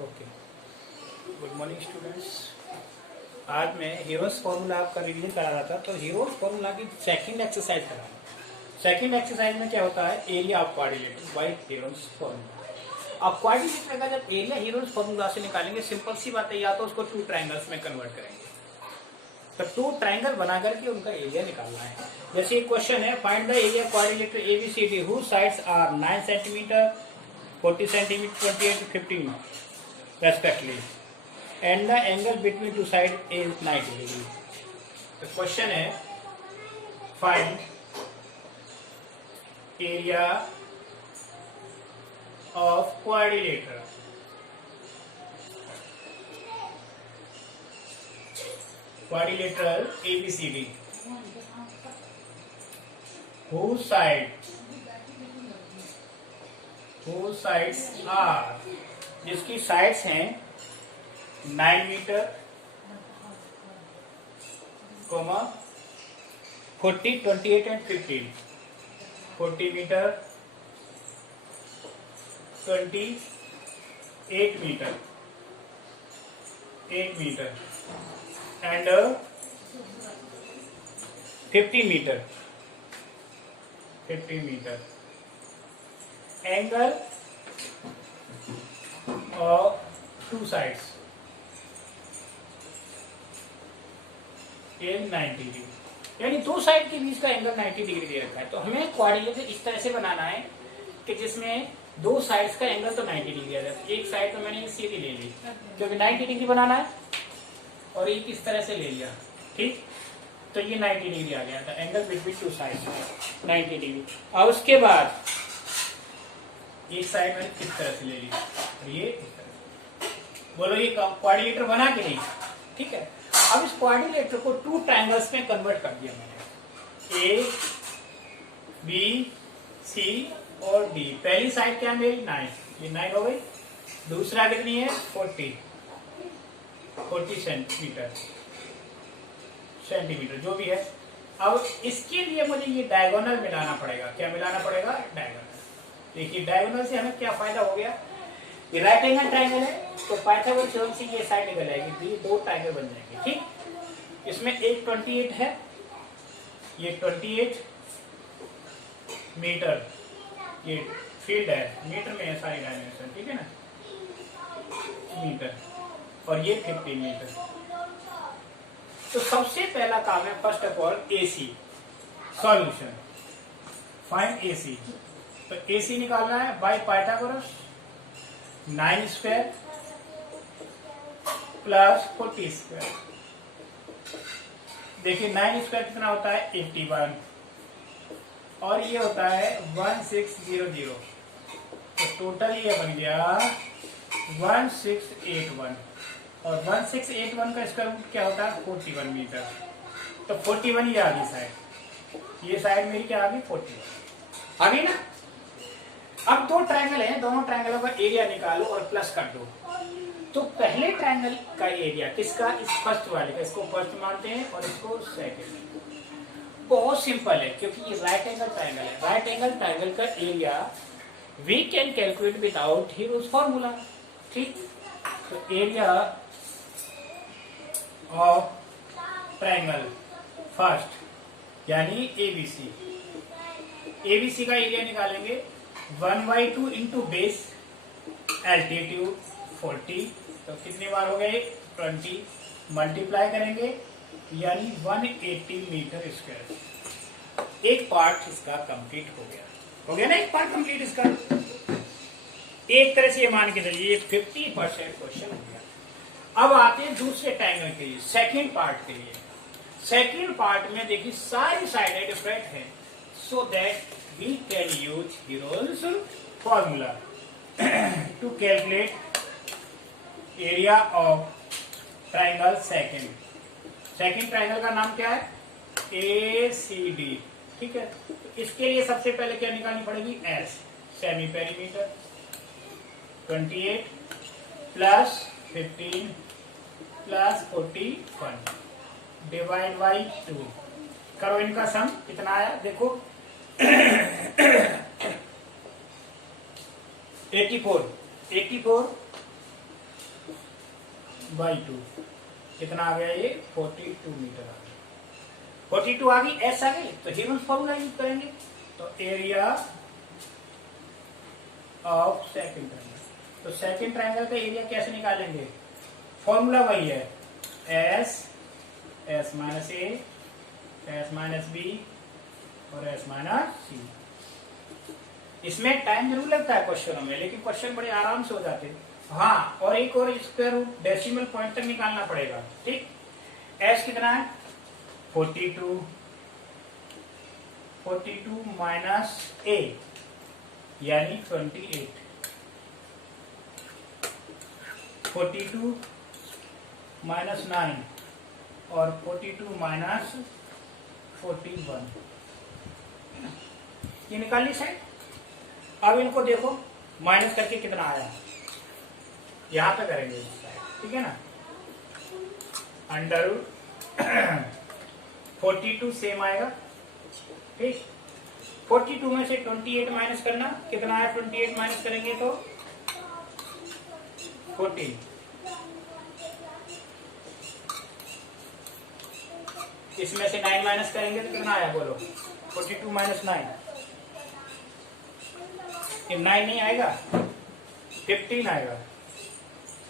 Okay, good morning students. आज मैं heroes formula आपका रिवीजन करा रहा था, तो हीरोज फॉर्मूला की सेकंड एक्सरसाइज करा रहा हूँ। सेकंड एक्सरसाइज में क्या होता है, area of quadrilateral by Heron's formula. अब क्वाड्रिलेटरल का जब एरिया हीरोज फॉर्मूला से निकालेंगे, सिंपल सी बात है, या तो उसको टू ट्राइंगल्स में कन्वर्ट करेंगे, तो टू ट्राइंगल बना करके उनका एरिया निकालना है। जैसे एक क्वेश्चन है, find the area quadrilateral ABCD whose sides are 9 centimetre, 40 centimetre, 28 15 respectively, and the angle between two sides is 90 degree. The question है, find area of quadrilateral. Quadrilateral ABCD whose sides are, जिसकी sides हैं 9 metre, 40, 28 and 15, 40 metre, 28 metre, 8 metre and 15 metre, 15 metre. Angle of two sides is 90 degree, यानी दो side के बीच का angle 90 degree दे रखा है। तो हमें क्वाड्रिलेटरल इस तरह से बनाना है कि जिसमें दो साइड्स का एंगल तो 90 डिग्री आ जाए। एक साइड तो मैंने सीधी ले ली क्योंकि 90 डिग्री बनाना है, और एक इस तरह से ले लिया, ठीक। तो ये 90 डिग्री आ गया था, angle between two sides 90 degree. और उसके बाद एक साइड मैंने इस तरह से ले ली, ये इस तरह से। बोलो ये क्वाड्रिलेटर बना कि नहीं? ठीक है। अब इस क्वाड्रिलेटर को टू ट्रायंगल्स में कन्वर्ट कर दिया मैंने, ए बी सी और डी। पहली साइड क्या मेरी 9, ये 9 हो गई। दूसरा कितनी है 40 सेंटीमीटर जो भी है। अब इसके लिए मुझे ये डायगोनल मिलाना पड़ेगा। क्या मिलाना पड़ेगा? डायगोनल। देखिए डायगोनल से हमें क्या फायदा हो गया, ये राइट एंगल ट्रायंगल है तो पाइथागोरस थ्योरम से ये साइड निकल आएगी, ये दो ट्रायंगल बन जाएंगे, ठीक। इसमें एक 28 है, ये 28 मीटर, ये फील्ड है, मीटर में है सारी डायमेंशन, ठीक है ना, मीटर, और ये 15 मीटर। तो सबसे पहला काम है first of all AC solution, find AC. तो एसी निकालना है by Pythagoras, 9 square plus 40 square. देखिए 9 स्क्वायर कितना होता है 81, और ये होता है 1600। तो टोटल ये बन गया 1681, और 1681 का स्क्वायर रूट क्या होता है 41 मीटर। तो 41 ये आ गई साइड, ये साइड मेरी क्या आ गई 41 आ गई ना। अब दो ट्रायंगल हैं, दोनों ट्रायंगलों का एरिया निकालो और प्लस कर दो। तो पहले ट्रायंगल का एरिया किसका? इस फर्स्ट वाले का, इसको फर्स्ट मानते हैं और इसको सेकंड। बहुत सिंपल है क्योंकि ये राइट एंगल ट्रायंगल है। राइट एंगल ट्रायंगल का area we can calculate without Heron's formula, ठीक। तो एरिया ऑफ ट्रायंगल फर्स्ट यानी एबीसी, एबीसी का एरिया निकालेंगे 1/2 इंटू बेस, एल्टीट्यूड 40, तो कितनी बार हो गए 20, मल्टीप्लाई करेंगे यानी 180 मीटर स्क्वायर। एक पार्ट इसका कंप्लीट हो गया ना, एक पार्ट कंप्लीट इसका। एक तरह से ये मान के चलिए 50% क्वेश्चन हो गया। अब आते हैं दूसरे ट्रायंगल के लिए, सेकंड पार्ट के लिए। सेकंड पार्ट में देखिए सारी साइडें डिफरेंट है, so that we can use Hero's formula to calculate area of triangle second। Second triangle का नाम क्या है? ACD, ठीक है। तो इसके लिए सबसे पहले क्या निकालनी पड़ेगी? S, semi perimeter, 28 plus 15 plus 41 divide by 2। करो इनका सम, कितना आया देखो 84 बाई 2 कितना आ गया, ये 42 मीटर आ गया। 42 आ गई, एस आ गई, तो हेमल्स फॉर्मूला यूज करेंगे। तो एरिया ऑफ सेकंड ट्रायंगल, तो सेकंड ट्रायंगल का एरिया कैसे निकालेंगे, फॉर्मूला वही है, S minus a, s minus b और एस माइनस सी। इसमें टाइम जरूर लगता है क्वेश्चनों में, लेकिन क्वेश्चन बड़े आराम से हो जाते हैं। हाँ, और एक और स्क्वायर रूट डेसिमल पॉइंट तक निकालना पड़ेगा, ठीक। एस कितना है, 42 माइनस ए यानी 28, 42 माइनस 9 और 42 माइनस 41, ये निकाल ली साइड। अब इनको देखो माइनस करके कितना आया, यहां पे करेंगे, ठीक है ना। अंडर 42 सेम आएगा, ठीक। 42 में से 28 माइनस करना, कितना है, 28 माइनस करेंगे तो 14, इसमें से 9 माइनस करेंगे तो कितना आया, बोलो, 42 माइनस 9, 9 नहीं आएगा, 15 आएगा,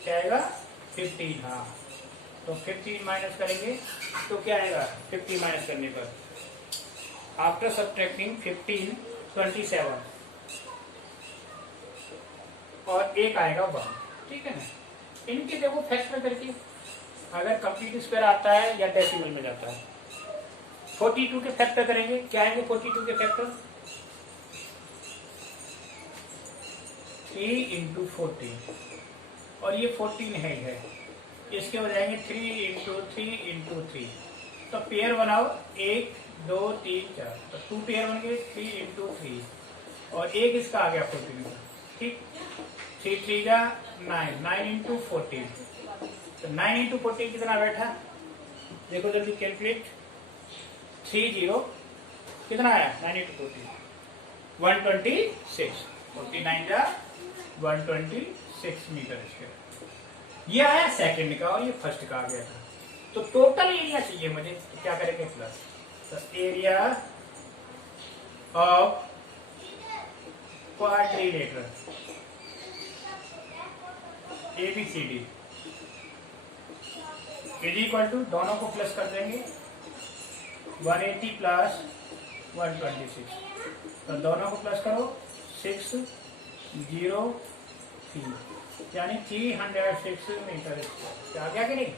क्या आएगा, 15, हाँ। तो 15 माइनस करेंगे तो क्या आएगा, 50 माइनस करने पर आफ्टर सब्ट्रैक्टिंग 15 27 और एक आएगा 1, ठीक है ना। इनके देखो फैक्टर करके, अगर कंप्लीट स्क्वायर आता है या डेसिमल में जाता है। 42 के फैक्टर करेंगे, क्या आएंगे 42 के फैक्टर, 3 इंटू 14 और ये 14 है, इसके हो जाएंगे 3 इंटू 3 इंटू 3। तो पेयर बनाओ, 1 2 3 4, तो 2 पेयर बन गए, 3 इंटू 3 और एक इसका आ गया 14 का, ठीक। 3 3 का 9, 9 इंटू 14, तो 9 इंटू 14 कितना बैठा, देखो जल्दी कैलकुलेट, 30 कितना आया, 9 इंटू 14 126, 49 का 126 मीटर स्क्वायर। ये आया सेकंड का और ये फर्स्ट का आ गया था। तो टोटल एरिया चाहिए मुझे, तो क्या करेंगे, प्लस, तो area of quadrilateral ABCD is equal to, दोनों को प्लस कर देंगे, 180 प्लस 126, तो दोनों को प्लस करो, 603 यानी 306 मीटर स्क्वायर, क्या गया कि नहीं।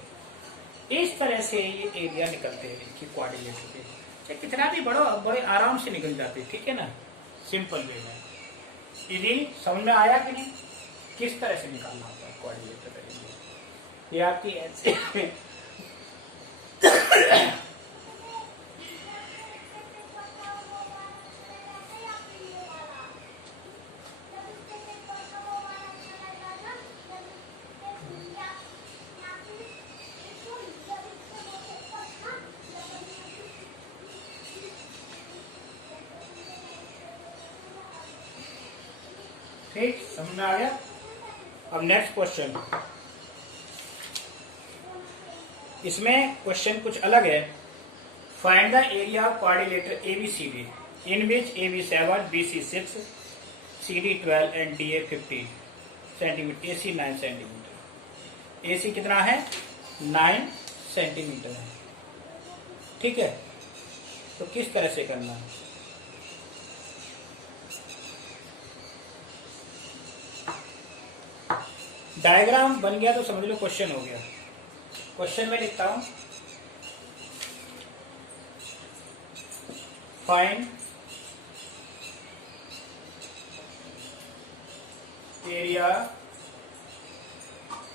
इस तरह से ये एरिया निकलते हैं इनकी क्वाड्रिलेटरल के, चाहे कितना भी बड़े आराम से निकल जाते हैं, ठीक है ना, सिंपल वे में। इजी समझ में आया कि नहीं, किस तरह से निकालना होता है क्वाड्रिलेटरल एरिया, ये आपकी ऐसे ठीक, समझ में आ गया। अब नेक्स्ट क्वेश्चन, इसमें क्वेश्चन कुछ अलग है। Find the area of quadrilateral ABCD in which AB 7, BC 6, CD 12 and DA 15 centimetre, AC 9 centimetre. AC कितना है, 9 सेंटीमीटर है, ठीक है। तो किस तरह से करना है, डायग्राम बन गया तो समझ लो क्वेश्चन हो गया। क्वेश्चन में लिखता हूं, find area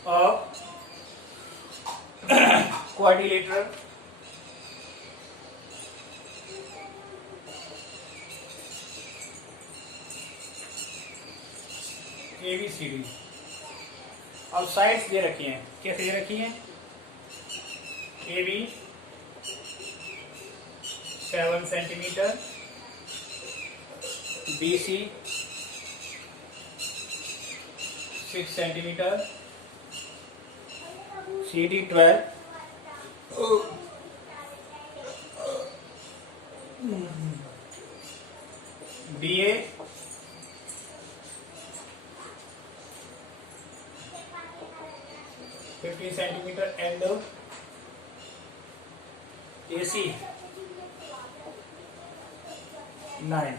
of quadrilateral ABCD। अब साइड्स दे रखी हैं, कैसे दे रखी हैं, AB 7 centimetre, BC 6 centimetre, CD 12, BA 15 centimeter and AC 9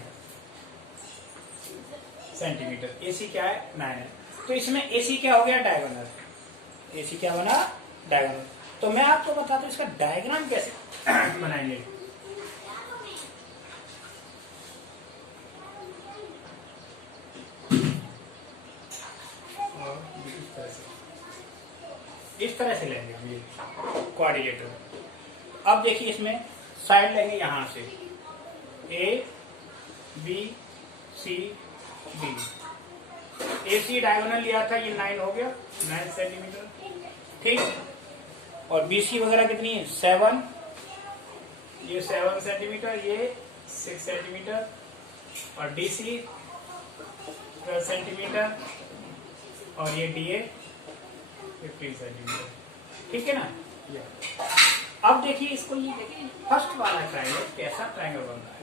centimetre. AC क्या है? 9 है। तो इसमें AC क्या हो गया? डायगोनल। AC क्या बना? डायगोनल। तो मैं आपको बताता हूं इसका डायग्राम कैसे बनाएंगे। इस तरह से लेंगे हम ये कोऑर्डिनेटर। अब देखिए इसमें साइड लेंगे यहां से A B C D। AC diagonal लिया था, ये 9 हो गया, 9 सेंटीमीटर, ठीक। और BC वगैरह कितनी है? 7, ये 7 सेंटीमीटर, ये 6 सेंटीमीटर, और DC 12 सेंटीमीटर, और ये DA 15 सेंटीमीटर, ठीक है ना। ये अब देखिए इसको, ये देखिए फर्स्ट वाला ट्रायंगल कैसा ट्रायंगल बन रहा है।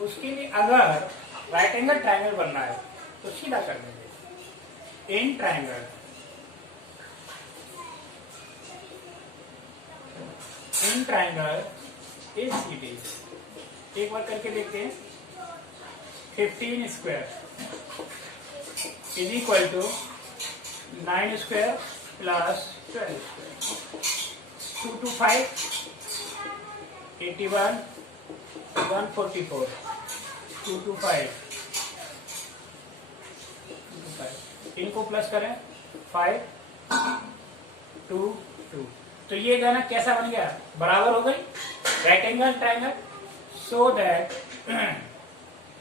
उसके लिए अगर राइट एंगल ट्रायंगल बनना है तो सीधा कर देंगे। इन ट्रायंगल ACD, एक बार करके देखते हैं। 15 square is equal to 9 square plus 12 square, 2 to 5 81 144, 2 to 5, इनको प्लस करें 5 2 2। तो ये जो है ना कैसा बन गया? बराबर हो गई right angle triangle. So that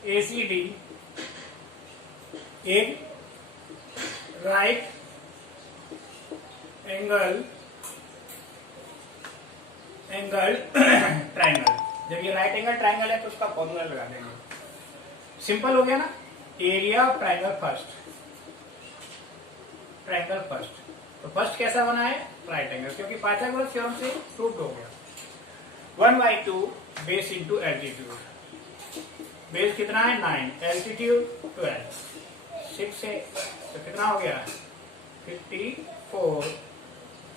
ACD एक राइट एंगल ट्रायंगल। जब ये राइट एंगल ट्रायंगल है तो उसका फॉर्मूला लगा देंगे। सिंपल हो गया ना। Area of triangle first, triangle first. तो फर्स्ट कैसा बना है? राइट एंगल, क्योंकि पाइथागोरस थ्योरम से प्रूव हो गया। 1/2 बेस इंटू एल्टीट्यूड। बेस कितना है? 9, एल्टीट्यूड 12, 6 से तो कितना हो गया? 54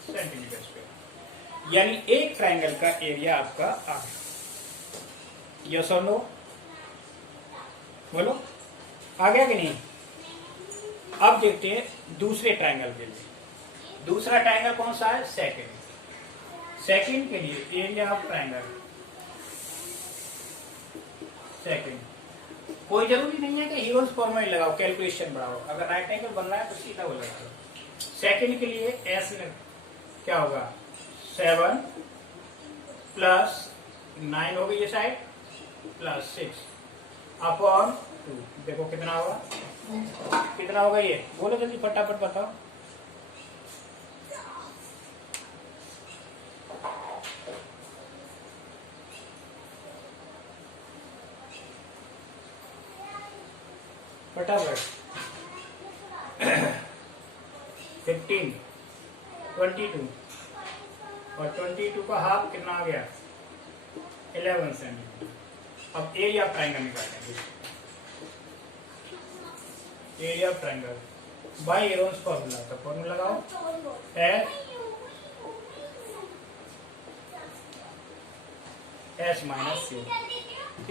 सेंटीमीटर स्क्वायर। यानी एक ट्रायंगल का एरिया आपका आ गया। यस और नो? बोलो, आ गया कि नहीं? अब देखते हैं दूसरे ट्रायंगल के लिए। दूसरा ट्रायंगल कौन सा है? सेकंड। सेकंड के लिए एरिया ऑफ ट्रायंगल सेकंड। कोई जरूरी नहीं है कि हीरोज फॉर्मूला लगाओ, कैलकुलेशन बढ़ाओ। अगर राइट एंगल बन रहा है तो सीधा वो लगाओ। सेकंड के लिए एस क्या होगा? 7 प्लस 9 होगी ये साइड, प्लस 6 अपॉन 2। देखो कितना होगा? कितना होगा ये? बोलो जल्दी, फटाफट बताओ। फटाफट। 15, 22 और 22 का हाफ कितना आ गया? 11 सेंटीमीटर। अब एरिया ऑफ ट्रायंगल निकालेंगे। Area of triangle by Heron's formula. तो फॉर्मूला लगाओ, एस माइनस सी।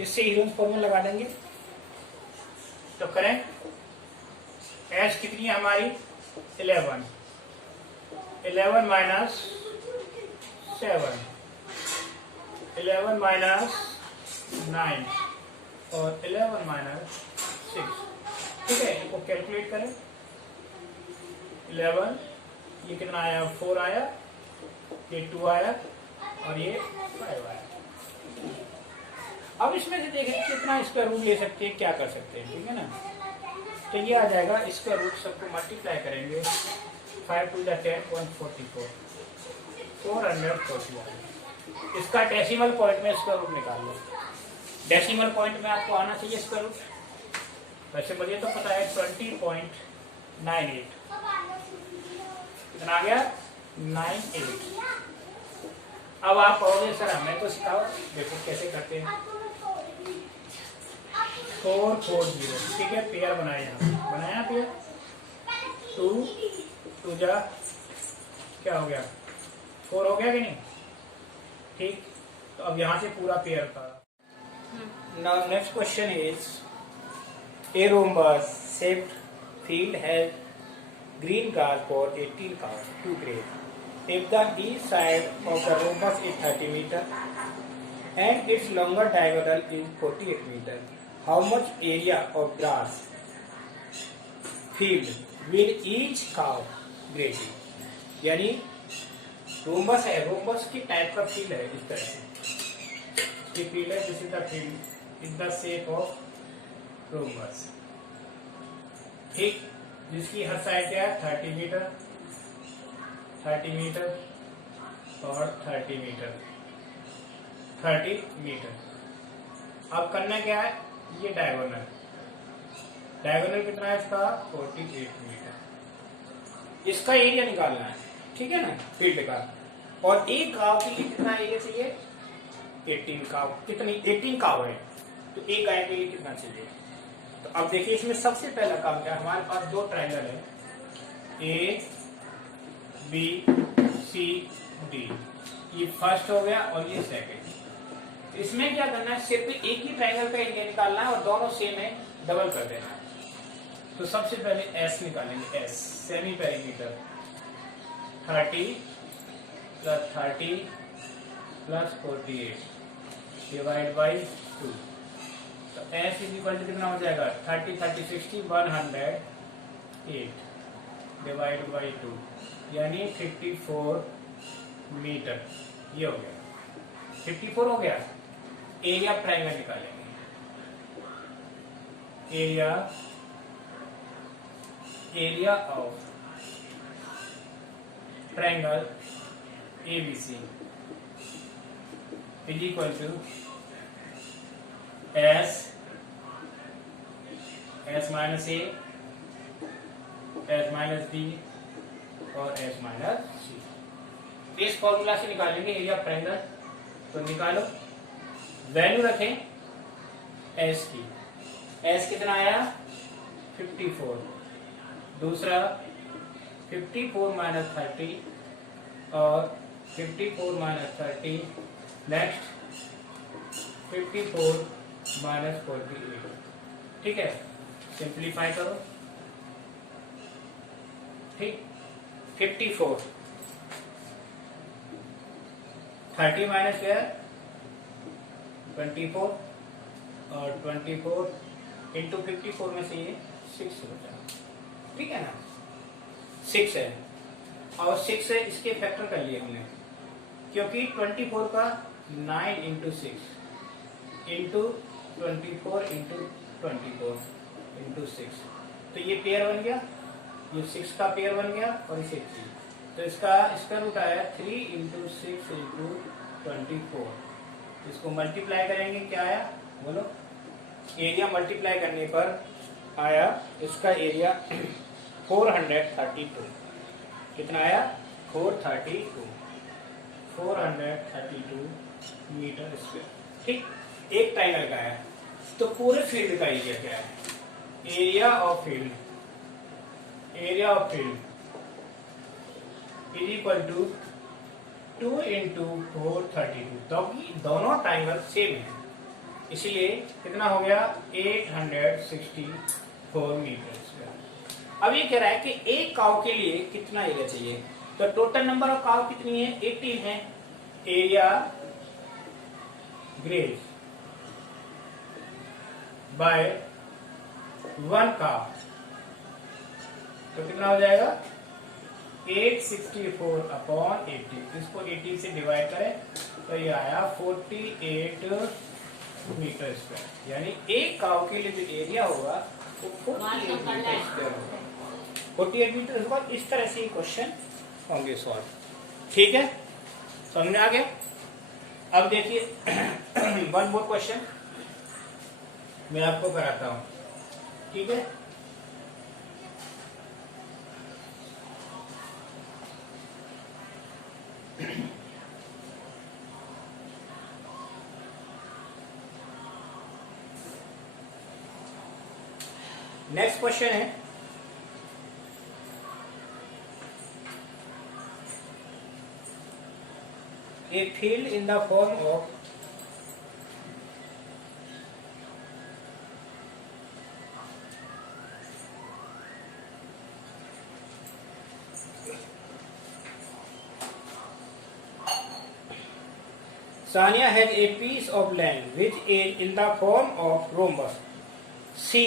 इससे एरोन्स फॉर्मूला लगा देंगे तो करें। एस कितनी है हमारी? 11, 11 माइनस 7, 11 माइनस 9 और 11 माइनस 6, ठीक है। इनको कैलकुलेट करें। 11, ये कितना आया? 4 आया, ये 2 आया और ये 5 आया। अब इसमें से देखें कितना स्क्वायर रूट ले सकते हैं, क्या कर सकते हैं, ठीक है ना। तो ये आ जाएगा स्क्वायर रूट, सबको मल्टीप्लाई करेंगे। 5 to the 10 144, 440। इसका डेसिमल पॉइंट में स्क्वायर रूट निकाल लो। डेसिमल पॉइंट में आपको आना चाहिए स्क्वायर रूट। वैसे मुझे तो पता है 20.98। कितना आ गया 98। अब आप कहोगे सर हमें तो सिखाओ, देखो कैसे करते हैं। 440, ठीक है, पेयर बनाया पेयर। 2 जा क्या हो गया 4 हो गया कि नहीं, ठीक। तो अब यहाँ से पूरा पेयर का। Now next question is a rhombus shaped field has green grass for 18 cows to graze. If the east side of the rhombus is 30 meter and its longer diagonal is 48 meter, how much area of grass field will each cow grazing? यानी rhombus है, rhombus की type का field है, इस तरह से ये field है। This is the field is the shape of rhombus, ठीक, जिसकी हर साइड क्या है 30 मीटर 30 मीटर और 30 मीटर 30 मीटर। अब करना क्या है, ये डायगोनल कितना है इसका 48 मीटर। इसका एरिया निकालना है, ठीक है ना, फील्ड का। और एक गांव के लिए कितना एरिया चाहिए 18 गांव, कितनी 18 गांव है, तो एक गाय के लिए कितना चाहिए। तो अब देखिए इसमें सबसे पहला काम क्या है, हमारे पास दो ट्रायंगल है ए बी सी डी, ये फर्स्ट हो गया और ये सेकंड। इसमें क्या करना है, सिर्फ एक ही ट्रायंगल का एरिया निकालना है और दोनों सेम है, डबल कर देना है। तो सबसे पहले एस निकालेंगे, S semi perimeter 30 plus 30 plus 48 divide by 2। तो एस इज इक्वल टू कितना हो जाएगा 30 30 60 108 डिवाइड बाई 2 यानी 54 मीटर। ये हो गया 54 हो गया। एरिया ट्रायंगल निकालेंगे, area of triangle ABC is equal to s minus a, s minus b और एस माइनस सी। इस फॉर्मूला से निकालेंगे एरिया ऑफ ट्रायंगल। तो निकालो, वैल्यू रखें एस की, एस कितना आया 54, दूसरा 54 माइनस 30 और 54 माइनस 30, नेक्स्ट 54 माइनस 48, ठीक है। सिंप्लीफाई करो, ठीक, 54 30 माइनस क्या है 24 और 24 इंटू 54 में से ये 6 बचा, ठीक है ना, 6 है और 6 है, इसके फैक्टर कर लिए हमने, क्योंकि 24 का 9 इंटू 6 इंटू 24 इंटू 24 इंटू 6, तो ये पेयर बन गया, ये 6 का पेयर बन गया और इसे 3, तो इसका रूट आया 3 इंटू 6 इंटू 24। इसको मल्टीप्लाई करेंगे, क्या आया बोलो, एरिया मल्टीप्लाई करने पर आया इसका एरिया 432, कितना आया 432 मीटर स्क्वायर, ठीक। एक ट्रायंगल का है, तो पूरे फील्ड का एरिया क्या है, area of field is equal to 2 into 432, तो दोनों ट्रायंगल सेम है, इसलिए कितना हो गया 864 मीटर स्क्वायर। अब ये कह रहा है कि एक काव के लिए कितना एरिया चाहिए, तो टोटल नंबर ऑफ काव कितनी है 18 है, एरिया ग्रेज बाय 1 काव, तो कितना हो जाएगा 864 अपॉन 18, इसको 18 से डिवाइड करें तो ये आया 48 मीटर स्क्वायर, यानी एक काव के लिए जो एरिया होगा वो 48 मीटर स्क्वायर होगा, 48 मीटर होगा। इस तरह से क्वेश्चन होंगे सॉल्व, ठीक है, समझ आ गया। अब देखिए वन मोर क्वेश्चन मैं आपको कराता हूं, ठीक है। नेक्स्ट क्वेश्चन है, a field in the form of Sania has a piece of land which is in the form of rhombus. She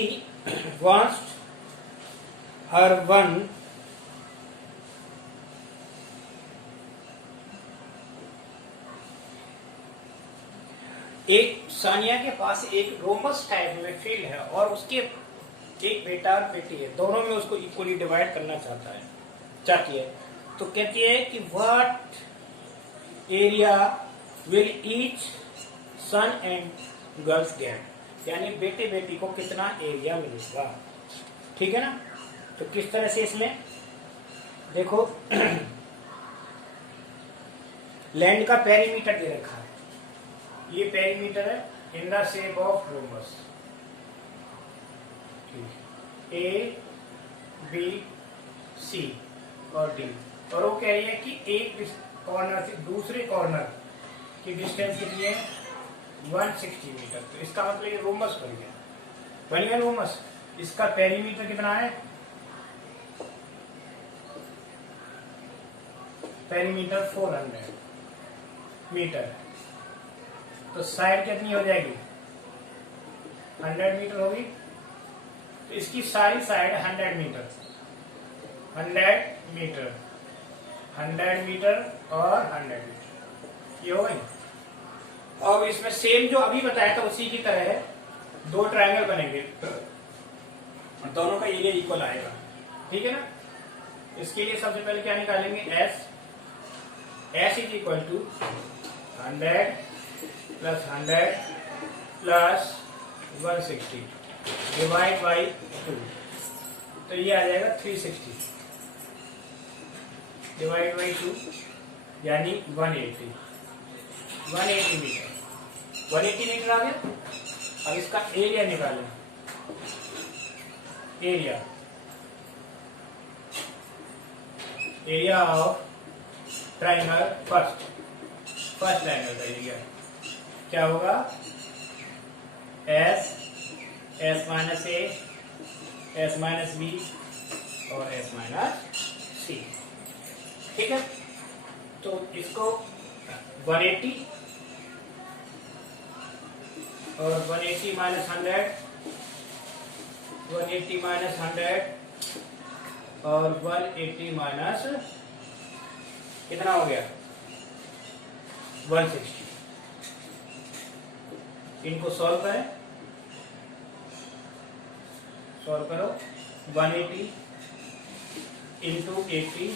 wants her one एक सानिया के पास एक रोमस टाइप में फील्ड है और उसके एक बेटा और बेटी है, दोनों में उसको इक्वली डिवाइड करना चाहती है। तो कहती है कि what area will each son and girls get, यानी बेटे बेटी को कितना एरिया मिलेगा। ठीक है ना। तो किस तरह से इसमें देखो लैंड का पेरीमीटर दे रखा है, ये पेरीमीटर है in the shape of rhombus, a b c और डी, और वो कह रही है कि एक कॉर्नर से दूसरे कॉर्नर की डिस्टेंस कितनी है 160 मीटर। तो इसका मतलब ये रोमस बन गया रोमस। इसका पेरीमीटर कितना है, पेरीमीटर 400 मीटर। तो साइड कितनी हो जाएगी 100 मीटर होगी। तो इसकी सारी साइड 100 मीटर, 100 मीटर, 100 मीटर और 100 मीटर, ये हो गई। अब इसमें सेम जो अभी बताया था उसी की तरह है, दो ट्रायंगल बनेंगे और दोनों का एरिया इक्वल आएगा। ठीक है ना। इसके लिए सबसे पहले क्या निकालेंगे, s is equal to 100 plus 100 plus 160 divide by 2, तो ये आ जाएगा 360 डिवाइड बाई 2 यानी 180 मीटर, 180 मीटर आ गया। अब इसका एरिया निकालें, area of triangle first triangle का एरिया क्या होगा, S minus a, s minus b और एस माइनस सी। ठीक है। तो इसको 180 और 180 माइनस 100, 180 माइनस 100 और 180 माइनस कितना हो गया 160। इनको सॉल्व करो 180 इंटू 80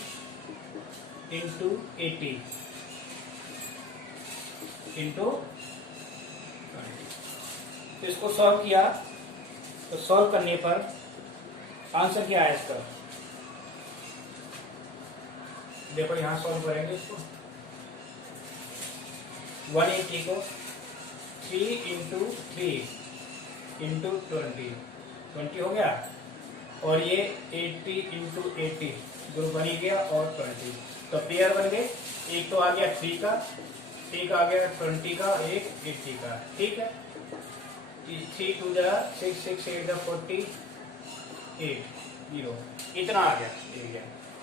इंटू 80 इंटू 20। इसको सॉल्व किया तो सॉल्व करने पर आंसर क्या है इसका, देखो यहां सॉल्व करेंगे इसको 180 को 3 इंटू 3 इंटू 20 हो गया, और ये 80 इंटू 80 ग्रुप बन गया और 20, तो पेयर बन गए। एक तो आ गया 3 का, एक आ गया 20 का, एक 80 का। ठीक है। 3 2 6 6 8 48 0, इतना आ गया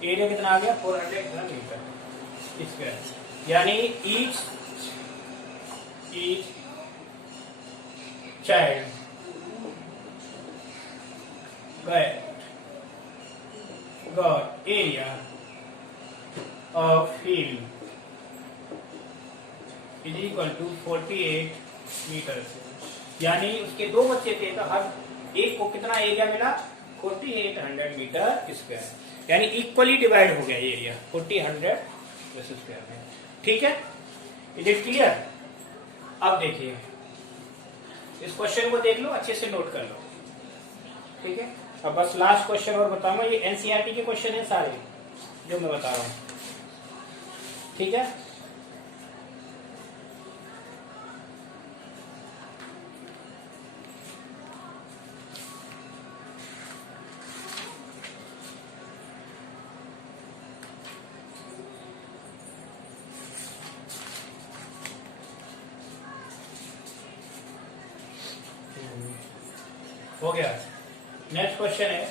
एरिया कितना आ गया 400 मीटर स्क्वायर, यानी each child got area of field is equal to 48 metre. यानी उसके दो बच्चे थे तो हर एक को कितना एरिया मिला 4800 मीटर स्क्वायर, यानी इक्वली डिवाइड हो गया एरिया 4000 स्क्वायर में। ठीक है। Is it clear. अब देखिए इस क्वेश्चन को देख लो, अच्छे से नोट कर लो। ठीक है। अब बस लास्ट क्वेश्चन और बताऊंगा, ये एनसीईआरटी के क्वेश्चन है सारे जो मैं बता रहा हूं। ठीक है। हो गया। नेक्स्ट क्वेश्चन है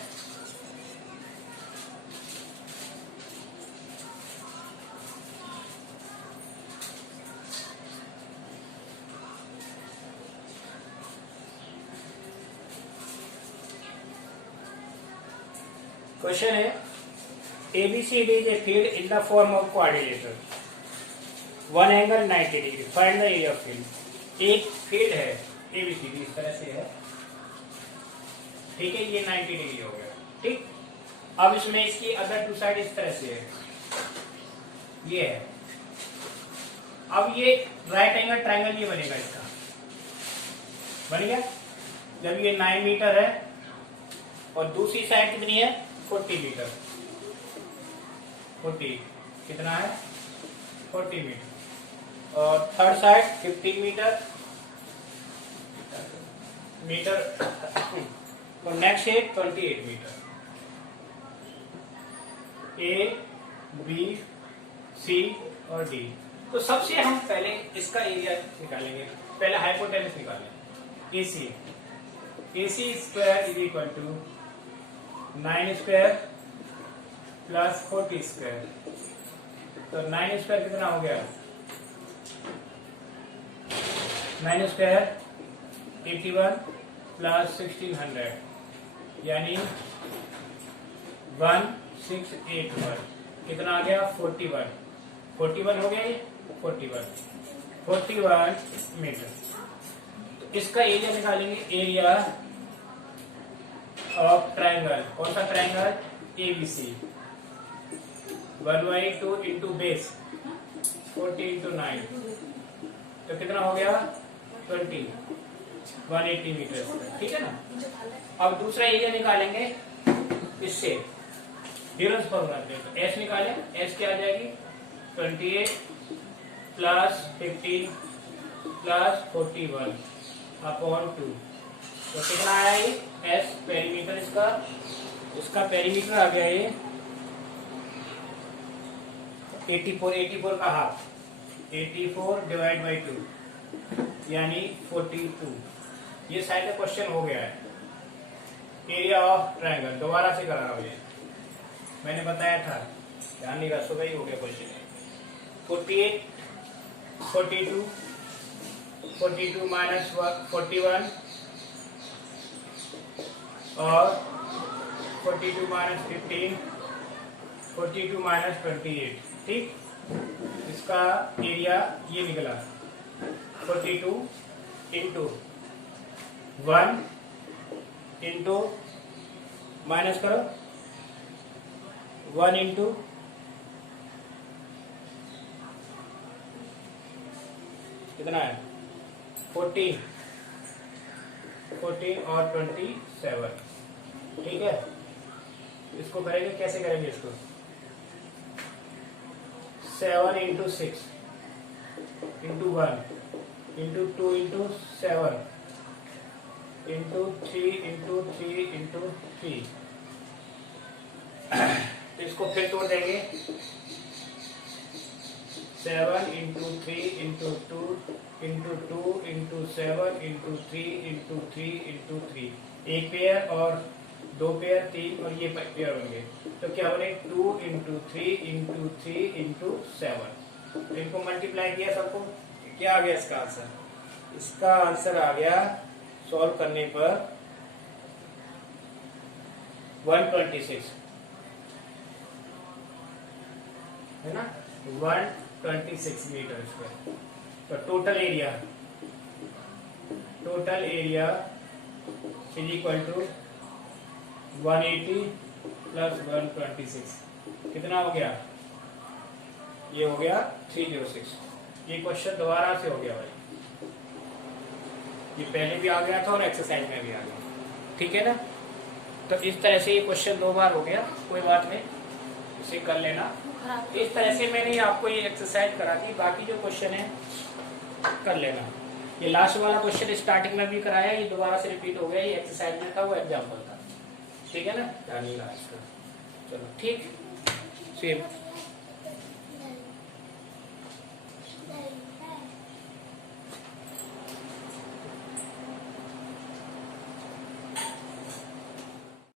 ABCD is a field in the form of quadrilateral, one angle 90 degree. Find the area of field. एक फील्ड है ABCD इस तरह से है, ठीक है, ये 90 डिग्री हो गया, ठीक। अब इसमें इसकी अदर टू साइड इस तरह से है, ये है। अब ये राइट एंगल ट्राइंगल ये बनेगा, इसका बन गया। जब ये 9 मीटर है और दूसरी साइड कितनी है 40 मीटर, 40 कितना है 40 मीटर, और थर्ड साइड 15 मीटर और नेक्स्ट है 28 मीटर। A, B, C और D। तो सबसे हम पहले इसका एरिया निकालेंगे। पहले हाइपोटेनस निकालेंगे। AC square is equal to 9 square plus 40 square. तो 9 स्क्वायर कितना हो गया 9 स्क्वायर 81 प्लस 1600 यानी 1681 कितना आ गया 41 हो गया ये 41 मीटर। तो इसका एरिया निकालेंगे, एरिया ऑफ ट्राइंगल। कौन सा triangle ABC 1/2 into base 40 into 9 तो कितना हो गया 20 180 मीटर, ठीक है ना। अब दूसरा एरिया निकालेंगे इससे डिफरेंस फॉर्मूला तो S निकालें, S क्या आ जाएगी 28 प्लस 15 प्लस 41 अपॉन 2 तो कितना आया ये S पेरीमीटर, इसका पेरीमीटर आ गया ये 84 का हाफ 84 डिवाइड बाई 2 यानी 42। ये साइड का क्वेश्चन हो गया है। एरिया ऑफ ट्रायंगल दोबारा से करा रहा हूं, ये मैंने बताया था, ध्यान नहीं रहा, सुबह ही हो गया क्वेश्चन। 48 42 माइनस 41 और 42 माइनस 15 42 माइनस 28, ठीक। इसका एरिया ये निकला 42 इंटू 1 इंटू माइनस करो 1 इंटू कितना है 14 और 27, ठीक है। इसको करेंगे, कैसे करेंगे इसको 7 into 6 into 1 into 2 into 7 into 3 into 3 into 3। तो इसको फिर तोड़ देंगे 7 into 3 into 2 into 2 into 7 into 3 into 3 into 3। एक पेयर और दो पेयर 3 और ये पेयर होंगे तो क्या बने 2 इंटू 3 इंटू 3 इंटू 7। तो इनको मल्टीप्लाई किया सबको, क्या आ गया इसका आंसर? इसका आंसर आ गया सॉल्व करने पर 126 है ना, 126 मीटर स्क्वायर। तो total area is equal to 180 plus 126 कितना हो गया? ये हो गया 306। ये क्वेश्चन दोबारा से हो गया भाई, ये पहले भी आ गया था और एक्सरसाइज में भी आ गया, ठीक है ना। तो इस तरह से ये क्वेश्चन 2 बार हो गया, कोई बात नहीं, इसे कर लेना। इस तरह से मैंने आपको ये एक्सरसाइज करा दी, बाकी जो क्वेश्चन है कर लेना। ये लास्ट वाला क्वेश्चन स्टार्टिंग में भी कराया, ये दोबारा से रिपीट हो गया, ये एक्सरसाइज में था, वो एग्जाम्पल था, ठीक है ना, ध्यान नहीं रहा इसका। चलो ठीक, सेम।